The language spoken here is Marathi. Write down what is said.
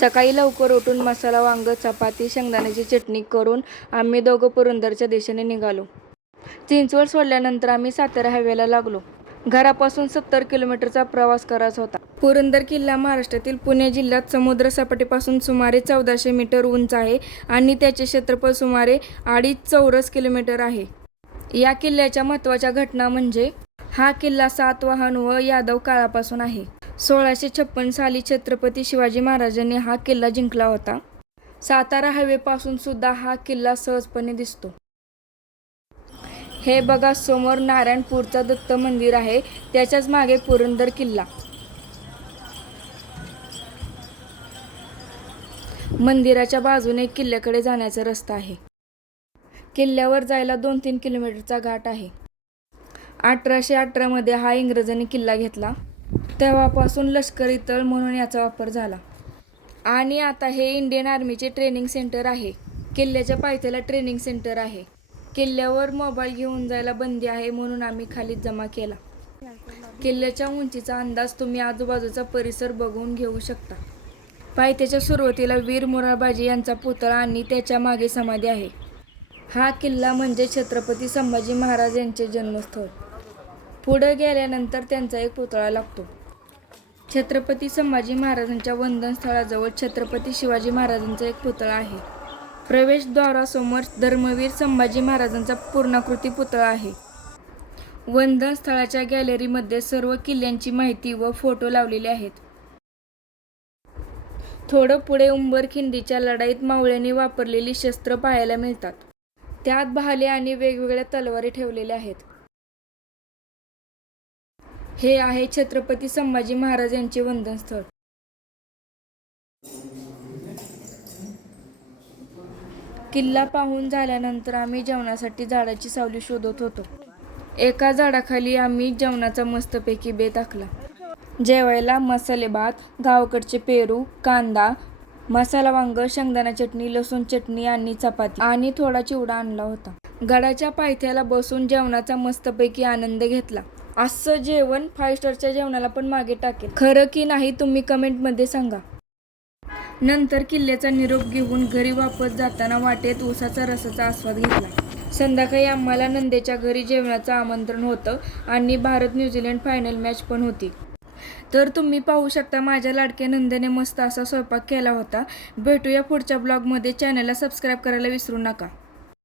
सकाळी लवकर उठून मसाला वांग चपाती शेंगदाण्याची चटणी करून आम्ही दोघं पुरंदरच्या दिशेने निघालो. चिंचवड सोडल्यानंतर आम्ही सातारा हायवेला लागलो. घरापासून सत्तर किलोमीटरचा प्रवास करायचा होता. पुरंदर किल्ला महाराष्ट्रातील पुणे जिल्ह्यात समुद्र सपाटीपासून सुमारे चौदाशे मीटर उंच आहे आणि त्याचे क्षेत्रफळ सुमारे अडीच चौरस किलोमीटर आहे. या किल्ल्याच्या महत्त्वाच्या घटना म्हणजे हा किल्ला सातवाहन व यादव काळापासून आहे. सोळाशे छप्पन साली छत्रपती शिवाजी महाराजांनी हा किल्ला जिंकला होता. सातारा हायवेपासून सुद्धा हा किल्ला सहजपणे दिसतो. हे बघा समोर नारायणपूरचा दत्त मंदिर आहे. त्याच्याच मागे पुरंदर किल्ला. मंदिराच्या बाजूने किल्ल्याकडे जाण्याचा रस्ता आहे. किल्ल्यावर जायला दोन तीन किलोमीटरचा घाट आहे. अठराशे अठरामध्ये हा इंग्रजांनी किल्ला घेतला. तेव्हापासून लष्करी तळ म्हणून याचा वापर झाला. आणि आता हे इंडियन आर्मीचे ट्रेनिंग सेंटर आहे. किल्ल्याच्या पायथ्याला ट्रेनिंग सेंटर आहे. किल्ल्यावर मोबाईल घेऊन जायला बंदी आहे म्हणून आम्ही खाली जमा केला. किल्ल्याच्या उंचीचा अंदाज तुम्ही आजूबाजूचा परिसर बघून घेऊ शकता. पायथ्याच्या सुरुवातीला वीर मोराबाजी यांचा पुतळा आणि त्याच्यामागे समाधी आहे. हा किल्ला म्हणजे छत्रपती संभाजी महाराज यांचे जन्मस्थळ. पुढे गेल्यानंतर त्यांचा एक पुतळा लागतो. छत्रपती संभाजी महाराजांच्या वंदनस्थळाजवळ छत्रपती शिवाजी महाराजांचा एक पुतळा आहे. प्रवेशद्वारासमोर धर्मवीर संभाजी महाराजांचा पूर्णाकृती पुतळा आहे. वंदन स्थळाच्या गॅलरीमध्ये सर्व किल्ल्यांची माहिती व फोटो लावलेले आहेत. थोडं पुढे उंबरखिंडीच्या लढाईत मावळ्यांनी वापरलेली शस्त्र पाहायला मिळतात. त्यात भाले आणि वेगवेगळ्या तलवारी ठेवलेल्या आहेत. हे आहे छत्रपती संभाजी महाराज यांचे वंदनस्थळ. किल्ला पाहून झाल्यानंतर आम्ही जेवणासाठी झाडाची सावली शोधत होतो. एका झाडाखाली आम्ही जेवणाचा मस्तपैकी बेत आखला. जेवायला मसाले भात गावाकडचे पेरू कांदा मसाला वांग शेंगदाणा चटणी लसूण चटणी आणि चपाती आणि थोडा चिवडा आणला होता. गडाच्या पायथ्याला बसून जेवणाचा मस्तपैकी आनंद घेतला. असं जेवण फाय स्टारच्या जेवणाला पण मागे टाकेल. खरं की नाही तुम्ही कमेंटमध्ये सांगा. नंतर किल्ल्याचा निरोप घेऊन घरी वापस जाताना वाटेत ऊसाचा रसाचा आस्वाद घेतला. संध्याकाळी आम्हाला नंदेच्या घरी जेवणाचं आमंत्रण होतं आणि भारत न्यूझीलंड फायनल मॅच पण होती. तर तुम्ही पाहू शकता माझ्या लाडक्या नंदेने मस्त असा स्वयंपाक केला होता. भेटूया पुढच्या ब्लॉगमध्ये चॅनलला सबस्क्राईब करायला विसरू नका.